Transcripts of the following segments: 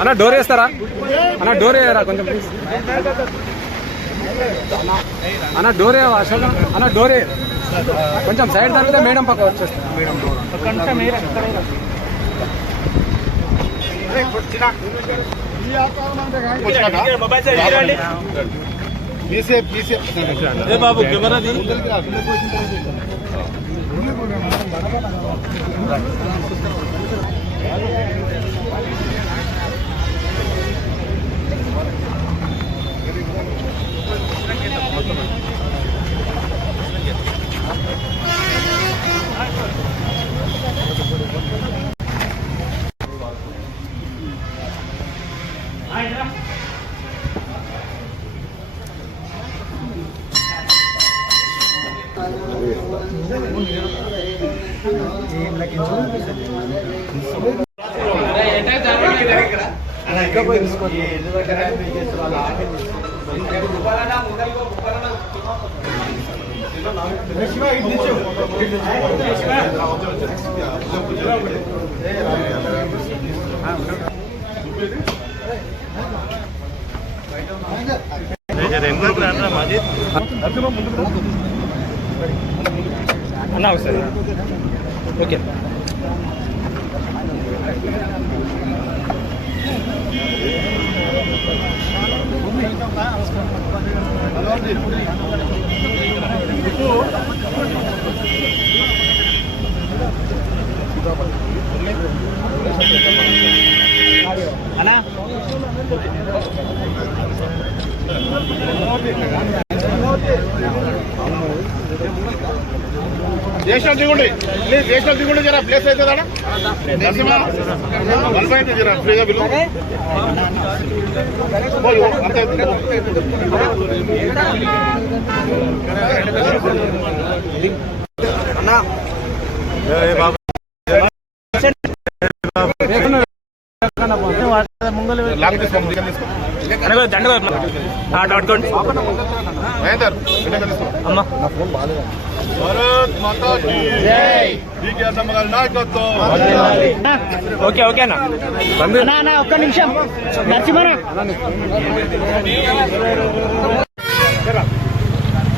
అన్న డోర్ వేస్తారా అన్న డోర్ వేయరా కొంచెం ప్లీజ్ అన్న డోర్ వేయవా అశోక్ అన్న డోర్ కొంచెం సైడ్ జరిగితే మేడం పక్క వచ్చేస్తాం బాబు కెమెరా అన్నా వస్తుంది ఓకే అన్నా దేశం దిగుండి ప్లీజ్ దేశం దిగుండి జరా ప్లేస్ అవుతుందా నలభై అయితే జరా ఫ్రీగా బిల్లు అంతే అన్నా ఓకే ఓకేనా ఒక్క నిమిషం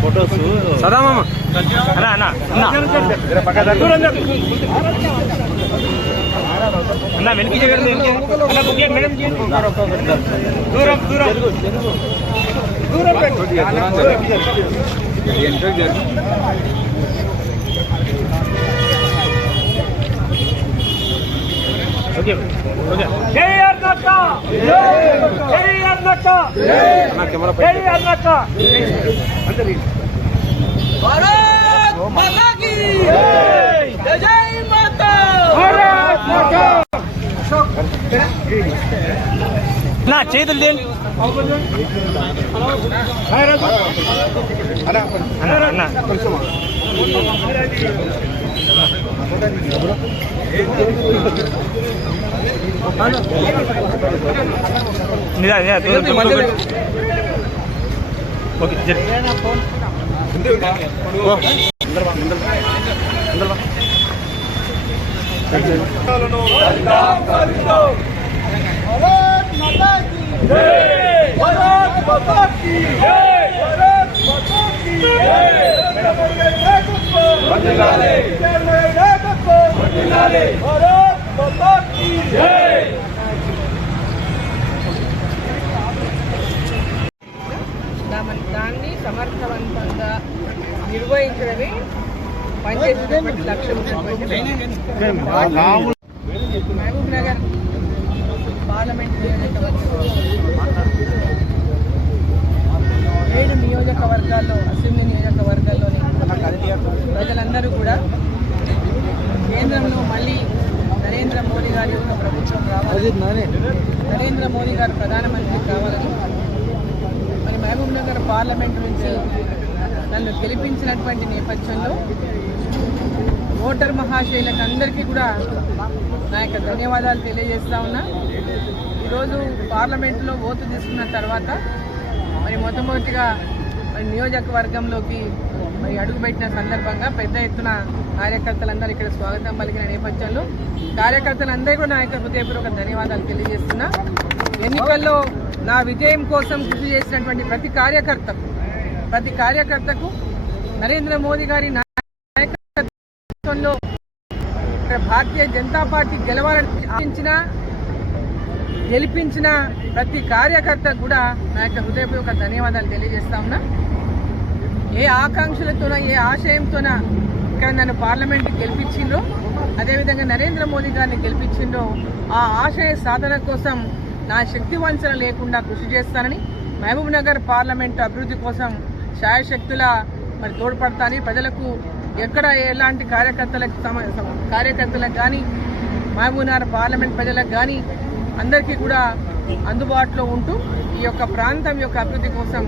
ఫోటోస్ సదామా అన్నా అన్నా అన్నా వెనక్కి జరగండి మేడం దూరం దూరం దూరం ఓకే ఓకే జై అన్నక్క జై అన్నక్క అన్న కెమెరా జై అన్నక్క భారత్ మాతా కీ జై జై మాతా భారత్ మాతా నా చేతులు దేని దాన్ని సమర్థవంతంగా నిర్వహించడమే పనిచేసినటువంటి లక్ష్యం. మహబూబ్ నగర్ పార్లమెంట్ నియోజకవర్గాల్లో అసెంబ్లీ నియోజకవర్గాల్లోని ప్రజలందరూ కూడా కేంద్రంలో మళ్ళీ నరేంద్ర మోడీ గారి యొక్క ప్రభుత్వం రావాలి, నరేంద్ర మోడీ గారు ప్రధానమంత్రి కావాలని మరి మహబూబ్ నగర్ పార్లమెంట్ నుంచి నన్ను గెలిపించినటువంటి నేపథ్యంలో ఓటర్ మహాశైలకు అందరికీ కూడా నా యొక్క ధన్యవాదాలు తెలియజేస్తా ఉన్నా. ఈరోజు పార్లమెంటులో ఓటు తీసుకున్న తర్వాత మరి మొట్టమొదటిగా మరి నియోజకవర్గంలోకి మరి అడుగుపెట్టిన సందర్భంగా పెద్ద ఎత్తున కార్యకర్తలందరూ ఇక్కడ స్వాగతం పలికిన నేపథ్యంలో కార్యకర్తలందరూ కూడా నా యొక్క హృదయపూర్వక ధన్యవాదాలు తెలియజేస్తున్నా. ఎన్నికల్లో నా విజయం కోసం కృషి చేసినటువంటి ప్రతి కార్యకర్తకు నరేంద్ర మోదీ గారి నాయకత్వంలో భారతీయ జనతా పార్టీ గెలవాలని గెలిపించిన ప్రతి కార్యకర్తకు కూడా నా యొక్క హృదయపూర్వక ధన్యవాదాలు తెలియజేస్తా ఉన్నా. ఏ ఆకాంక్షలతోన ఏ ఆశయంతోన ఇక్కడ నన్ను పార్లమెంట్కి గెలిపించిండ్రో అదేవిధంగా నరేంద్ర మోదీ గారిని గెలిపించిండ్రో ఆ ఆశయ సాధన కోసం నా శక్తి వంచన లేకుండా కృషి చేస్తానని, మహబూబ్ నగర్ పార్లమెంటు అభివృద్ధి కోసం శాయశక్తుల మరి తోడ్పడతానని, ప్రజలకు ఎక్కడ ఎలాంటి కార్యకర్తలకు కానీ మహబూబ్ నగర్ పార్లమెంట్ ప్రజలకు కానీ అందరికీ కూడా అందుబాటులో ఉంటూ ఈ యొక్క ప్రాంతం యొక్క అభివృద్ధి కోసం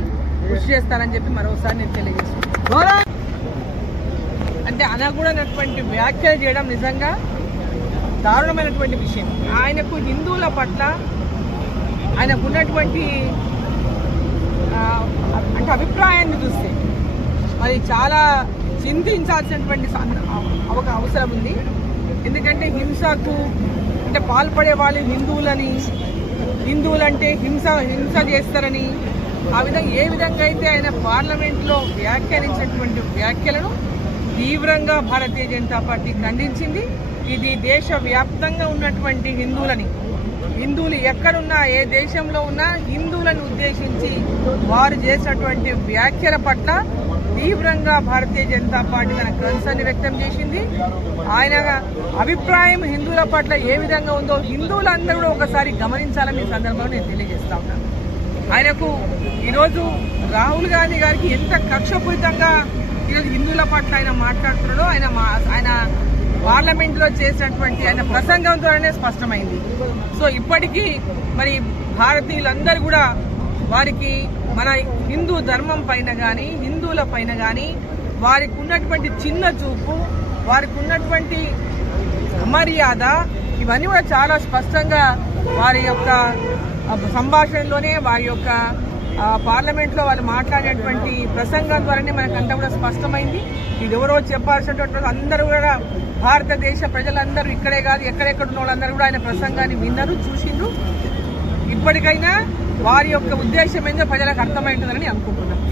కృషి చేస్తానని చెప్పి మరోసారి నేను తెలియజేస్తున్నాను. అంటే అనకూడనటువంటి వ్యాఖ్యలు చేయడం నిజంగా దారుణమైనటువంటి విషయం. ఆయనకు హిందువుల పట్ల ఆయనకు ఉన్నటువంటి అంటే అభిప్రాయాన్ని చూస్తే మరి చాలా చింతించాల్సినటువంటి అవసరం ఉంది. ఎందుకంటే హింసకు అంటే పాల్పడే వాళ్ళు హిందువులంటే హింస చేస్తారని ఆ విధంగా ఏ విధంగా అయితే ఆయన పార్లమెంట్లో వ్యాఖ్యానించినటువంటి వ్యాఖ్యలను తీవ్రంగా భారతీయ జనతా పార్టీ ఖండించింది. ఇది దేశవ్యాప్తంగా ఉన్నటువంటి హిందువులు ఎక్కడున్నా ఏ దేశంలో ఉన్నా హిందువులను ఉద్దేశించి వారు చేసినటువంటి వ్యాఖ్యల పట్ల తీవ్రంగా భారతీయ జనతా పార్టీ తన కన్సర్న్ వ్యక్తం చేసింది. ఆయన అభిప్రాయం హిందువుల పట్ల ఏ విధంగా ఉందో హిందువులందరూ కూడా ఒకసారి గమనించాలని సందర్భంలో నేను తెలియజేస్తా ఉన్నాను. ఆయనకు ఈరోజు రాహుల్ గాంధీ గారికి ఎంత కక్షపూరితంగా ఈరోజు హిందువుల పట్ల ఆయన మాట్లాడుతున్నాడో ఆయన పార్లమెంట్లో చేసినటువంటి ఆయన ప్రసంగం ద్వారానే స్పష్టమైంది. సో ఇప్పటికీ మరి భారతీయులందరూ కూడా వారికి మన హిందూ ధర్మం పైన కానీ హిందువుల పైన కానీ వారికి ఉన్నటువంటి చిన్న చూపు, వారికి ఉన్నటువంటి అమర్యాద ఇవన్నీ కూడా చాలా స్పష్టంగా వారి యొక్క సంభాషణలోనే వారి యొక్క పార్లమెంట్లో వాళ్ళు మాట్లాడినటువంటి ప్రసంగం ద్వారానే మనకంతా కూడా స్పష్టమైంది. ఇది ఎవరో చెప్పాల్సినటువంటి అందరూ కూడా భారతదేశ ప్రజలందరూ ఇక్కడే కాదు ఎక్కడెక్కడ ఉన్న వాళ్ళందరూ కూడా ఆయన ప్రసంగాన్ని విన్నారు, చూసిండ్రు. ఇప్పటికైనా వారి యొక్క ఉద్దేశం ఏందో ప్రజలకు అర్థమైంటుందని అనుకుంటున్నాను.